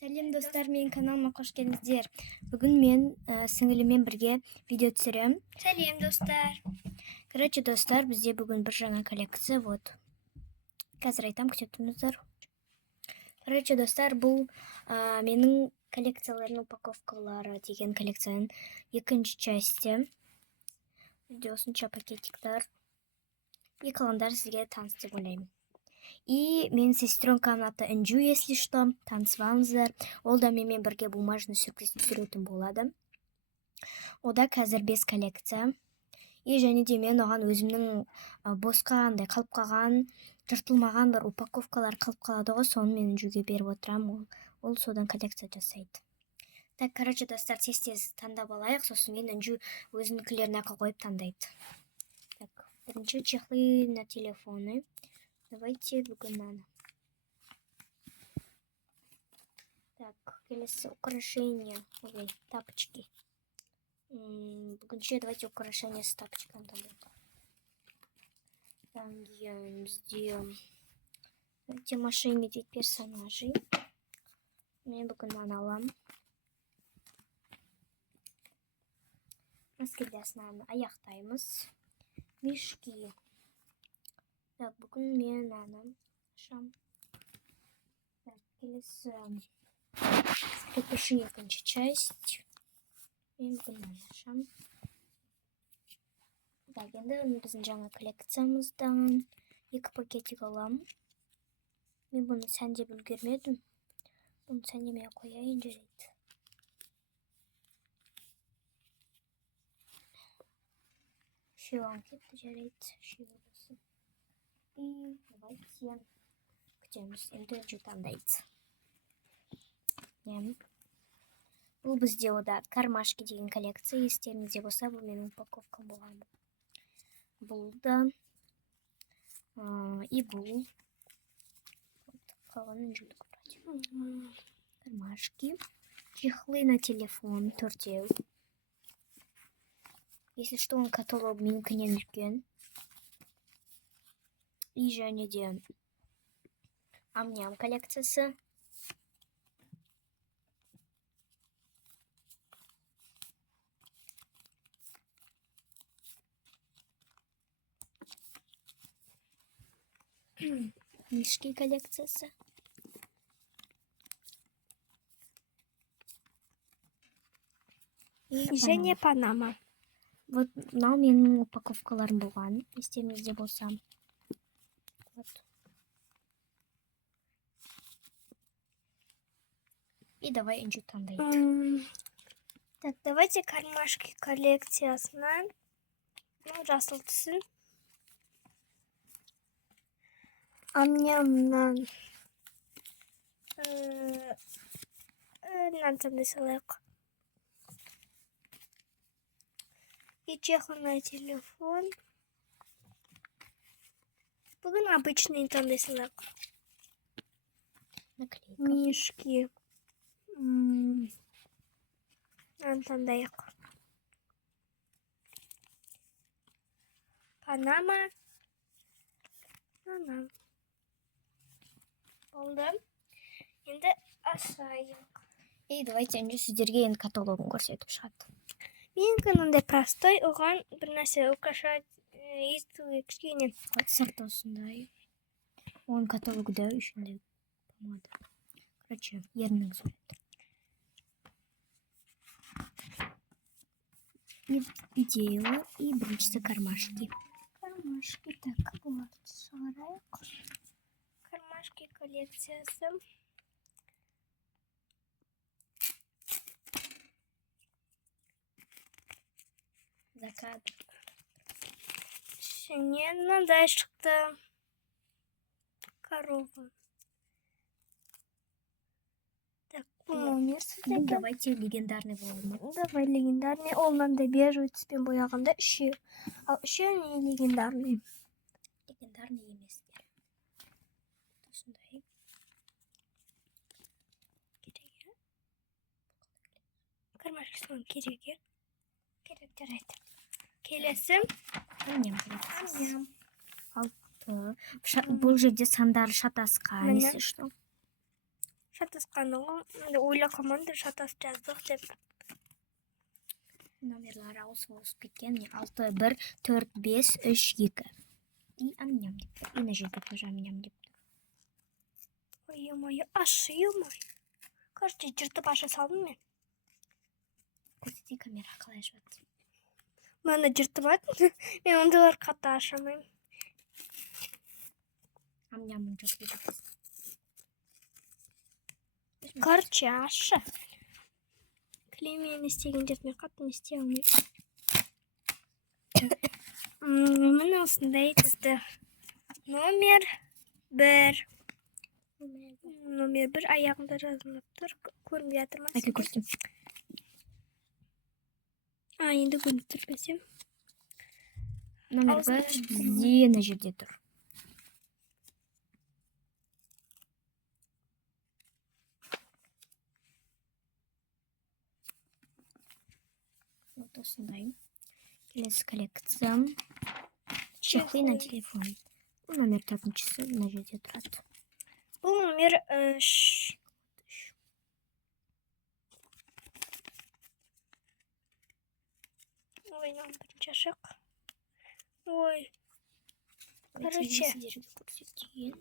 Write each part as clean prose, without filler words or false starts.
Сәлем достар, менің каналыма қош келдіңіздер. Бүгін мен сіңіліммен бірге видео түсірем. Сәлем достар. Короче, достар, бізде бүгін бір жаңа коллекция. Вот. Қазір айтам, күтіп тұрыңыздар. Короче, достар, бұл менің коллекциялардың упаковкалары деген коллекцияның екінші части. Осынша пакетиктар. И қалғандар сізге таныс деп ойлаймын. И менің сестренкамның аты Інжу, если что, танысыңыздар. Ол да менімен бірге бумажный сюрприз түсіретін болады. Ода қазір 5 коллекция. И және де мен оған өзімнің босқа андай қалып қалған, жыртылмаған бір упаковкалар қалып қалады ғой, соны мен Інжуге беріп отырамын. Ол содан коллекция жасайды. Так, короче, достар, тез таңдап алайық, сосын мен Інжу өзінікілерін ақы қойып таңдайды. Так, бірінші чехлы на телефоны. Давайте бүгін Так, келесі украшения, тапочки. Бүгінше давайте украшения с тапочками там сделаем. Давайте машины медведь персонажей. Мен бүгін алам. Маски для сна аяқтаймыз. Мешки. Так, бүгін мен ашам. Так, келесі скрепыши екінші часть. Мен бүгін ашам. Так, енді біздің жаңа коллекциямыздан 2 пакетик алам. Мен бұны сәндеп үлгермедім. Бұны сәндемей қояйын жарайды. Шевам кетті жарайды. Шевасы. И давайте күтеміз. Енді Інжу таңдайды. Бұл бізде ода кармашки деген коллекция. Естеріңізде болса, бұл менің упаковкам болған. Бұл да и бұл. Қалған Інжуді көреді. Кармашки. Чехлы на телефон 4. Если что, он каталог менікінен үлкен. И және де Ам-ням коллекциясы. Мишки коллекциясы. И және Панама. Вот мынау менің упаковкаларым болған. Естеріңізде болса. Вот. И давай Інжу таңдайды. Так, давайте кармашки коллекциясынан. Жасыл түсін. Ам-нямнан. Таңдай салайық. И чехлы на телефон. Бүгін обычный таңдай салайық. Наклейка. Мишки. Таңдайық. Панама. Болды. Енді ашайық. И давайте Інжу сіздерге енді каталогын көрсетіп шығады. Мен қанандай простой, оған бір нәрсе украшать естуге кішкене. Сырты осындай. Оған каталогы да үшінде помада. Короче, ерінің суреті. И видео, и біріншісі кармашки. Кармашки, так, бұларды шығарайық. Кармашки коллекциясы. Закадр. Және мынандай шықты. Корова. Так, номер сіздерге. Давайте легендарный болалым. Давай легендарный. Ол мынандай бежевый түспен бояғанда 3. Ал 3 не легендарный. Легендарный емес. Осындай. Кереге. Кармашкасының кереге. Керек жарайды. Келесі. Ам-ням. 6. Бұл жерде сандар шатасқан. Если что. шатасқанығы ойлағанмын да шатасып жаздық деп. Номерлары ауысып кеткен. 6, 1, 4, 5, 3, 2. И амням деп тұр. И на жерге тоже амням деп тұр. Ой, ё-моё, ашы, ё-моё. Короче, жыртып аша салдым мен. Көрсетейін камера қалай ашады. Мана жыртып атын. Мен ондайлар қатты ашамаймын. Амнямын жоқ дейді. Короче, ашы. Клеймен істеген жеріне қатты не істей алмаймын. Міне осындай тізді. Номер 1. Номер 1 аяғында жазылып тұр. Көрінбей жатыр ма? Әке көрсетейін. Енді көрініп тұр бәсем. Номер 1 бізде на жерде тұр. Вот осындай. Келесі коллекция. Чехлы на телефон. Бұл номер 4-шісі на жерде тұрады. Бұл номер 3. Ой, нам бірінші ашық. Ой. Короче. Сіздерге көрсетейін.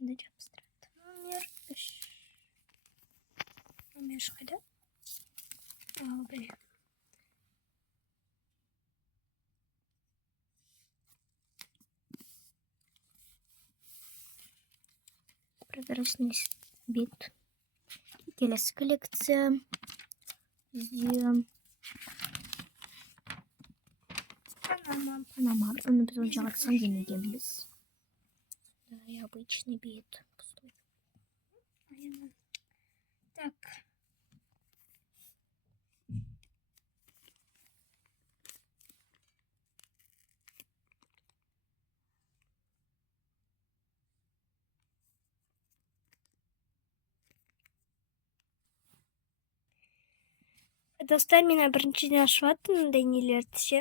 Енді жабыстырады. Номер 3. Номер қайда? Ал, блин. Прозрачный бит. Келесі коллекция. Бізде Панама. Оны біз он жағатсан демегенбіз. Да, обычный бит. Пустой. Так. Достар, мен біріншіден ашып аттым мындай нелерді ше.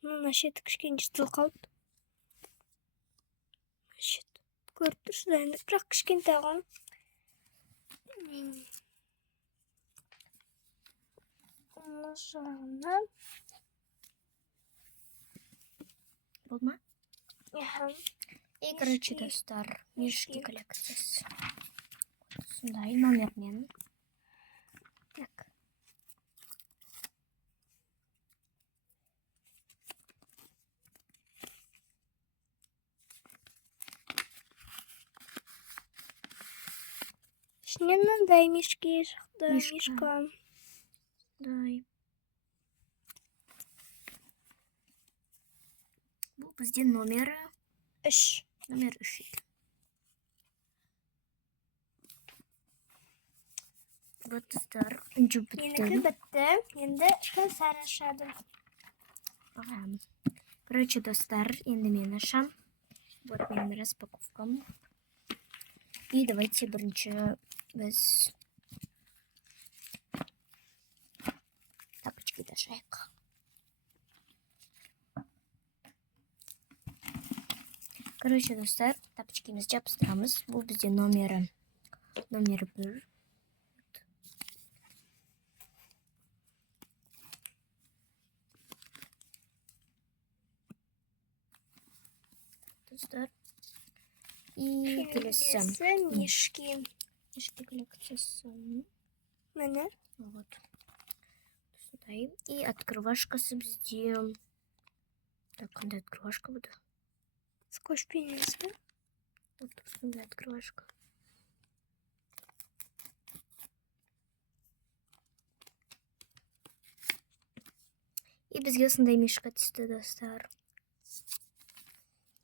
Мына шеті кішкене жыртылып қалды. Шет. Көріп тұрсыздар енді, бірақ кішкентай ғой. Оны жағынан. Болды ма? И, короче, Мешки. достар. Мешки коллекциясы. Сондай номермен. Так. Ішінен мынандай мешки шықты. Мишка. Дай. Бұл бізде номері 3. Номер 3. Вот достар. Менікі Бітті. бітті. Енді көзәр ашады. Короче, достар, енді мен ашам. Вот менің распаковкам. И давайте бірінші біз тапочки ашайық. Короче, достар, тапочкиміз жабыстырамыз. Бұл бізде номер 1. Достар. И келесі мешки. Мешки коллекциясы. Міне. Вот. Сюда. И открывашкасы бізде. Так, қандай открывашка буде? Скотч пенесі. Вот осындай открывашка. И бізге осындай мешка түсті, достар.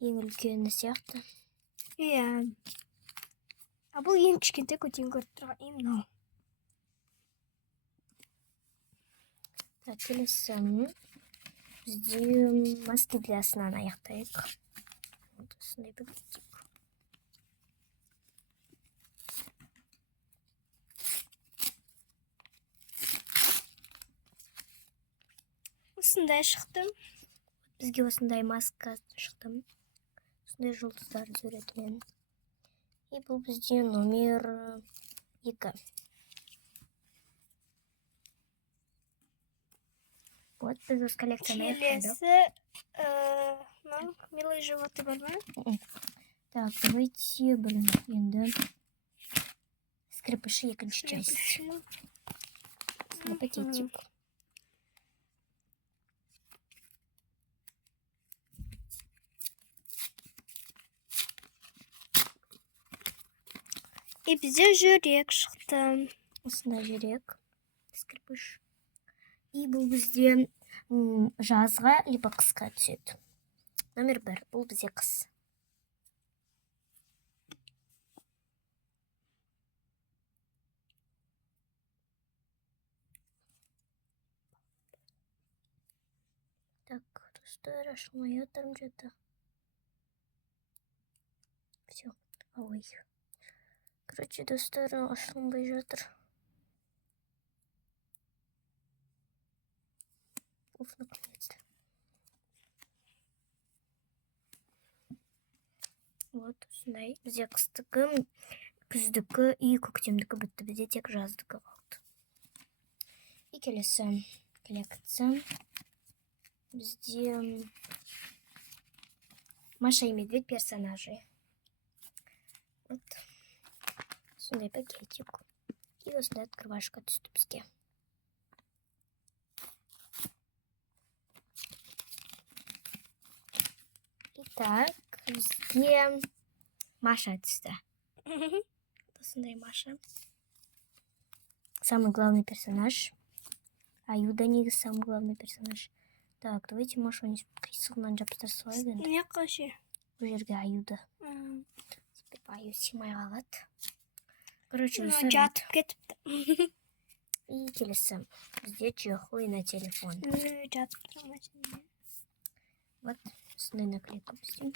Ең үлкені сияқты. Иә. А бұл ең кішкентай көтен көріп тұрған мынау. Так, келесі бізде маски для сна аяқтайық. Вот осындай пакетик. Осындай шықты. бізге осындай маска шықты. Осындай жұлдыздарды суретімен. И бұл бізде номер 2. Вот біз өз коллекцияны аяқтадық. Келесі милый животы бар ма? Так, давайте, енді скрипыши екінші часть. На пакетик. И бізде жүрек шықты. Осындай жүрек, скрипыш. И бұл бізде жазға либо қысқа түседі. Номер 1, бұл бізде қыс. Так, достар, ашылмай жатырмын что-то. Все, ой. Короче, достар, ашылмай жатыр. Уф, наконец-то. Вот, осындай. Бізде қыстықы, күздікі и көктемдікі бітті. Бізде тек жаздікі қалды. И келесі коллекция. Бізде Маша и Медведь персонажи. Вот. Осындай пакетик. И осындай открывашка түсті бізге. Итак, бізде Маша түсті. Осындай Маша. Самый главный персонаж. Аюда негізі самый главный персонаж. Так, давайте Машу қисығынан жапыстыра салайық енді. Не қашы? Бұл жерге Аюда. Аю симай қалады. Короче, жатып кетіпті. И келесі. Бізде чехлы на телефон. Жатып тұрмайды. Вот, осындай наклейка бізде.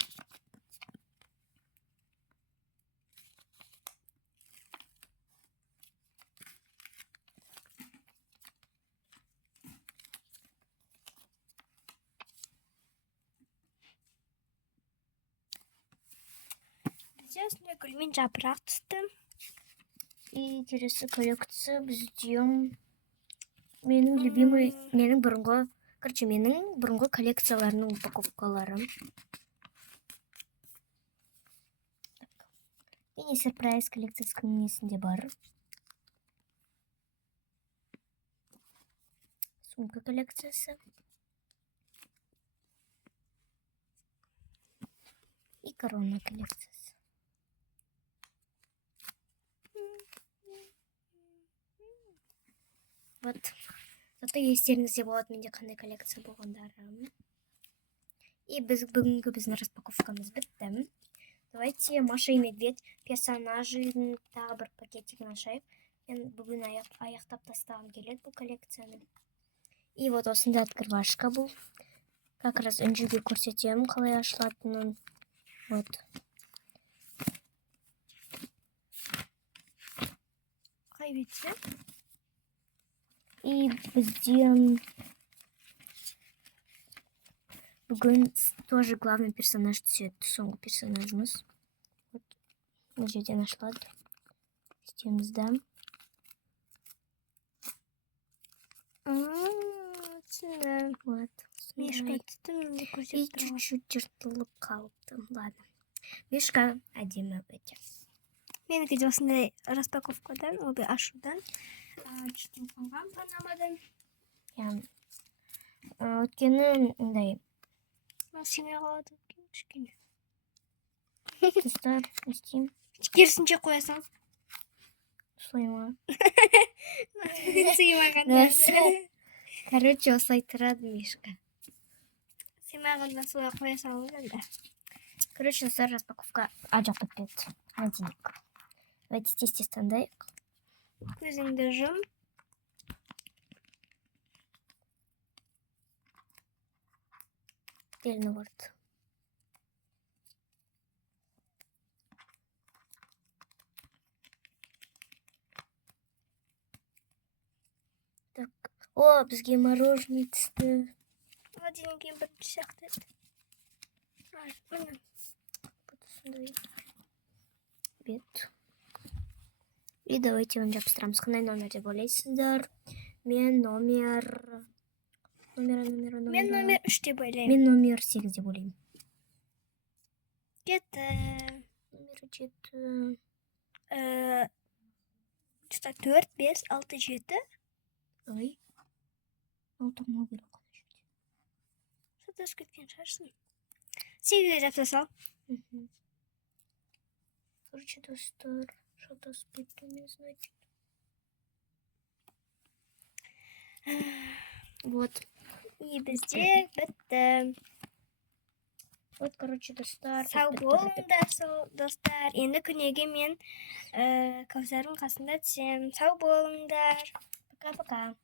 Бізде осындай гүлмен жапырақ түсті. И келесі коллекция бізде менің любимый, менің бұрынғы коллекцияларының упаковкалары. Мини сюрприз коллекциясының несінде бар. Сумка коллекциясы. И корона коллекциясы. Вот. Зато естеріңізде болады менде қандай коллекция болғандары. И бүгінгі біздің распаковкамыз бітті. Давайте Маша и Медведь персонажын тағы бір пакетикін ашайық. Мен бүгін аяқтап тастағым келеді бұл коллекцияны. И вот осындай открывашка бұл. Как раз үнжіге көрсетемін қалай ашылатынын. Вот. Қай бетте? И бізде бүгін тоже главный персонаж түседі. Соңғы персонажымыз. Вот. Бұл жерден ашылады. Системімізді. Вот. Мишка түтін И көрсетіп тұрған. чуть-чуть жыртылып қалыпты. Ладно. Мишка әдемі өте. Менікі де осындай распаковкадан, обе ашудан. Чүтін қалған панамадан. Өткені андай. Мен семей қалады. Кішкене. Достар, істейм. Керісінше қоясың. Сойма. Сыймағанда. Короче, осылай тұрады Мишка. Сыймағанда солай қоясың. Короче, достар, распаковка ажақтап кетті. Әлденек. Давайте тесте таңдайық. Көзіңді жым. Дельный ворд. Так. О, бізге мороженое түсті. екіншіден кейін бірінші сияқты еді. Міне. Сондай. Бет. И давайте оны жабыстырамыз. Қандай номер деп ойлайсыздар? Мен номер... Мен номер 3 деп ойлаймын. Мен номер 8 деп ойлаймын. Кетті. Номер 7. 4, 5, 6, 7. Ой. Алтырмау керек қана жерде. Шатасып кеткен шығарсың. 8-ге жапса сал. Короче, достар, шатасып кеткенмен значит. Вот. И бізде бітті. Вот, короче, достар. Сау болыңдар, достар. Енді күнеге мен Кәусардың қасында түсем. Сау болыңдар. Пока-пока.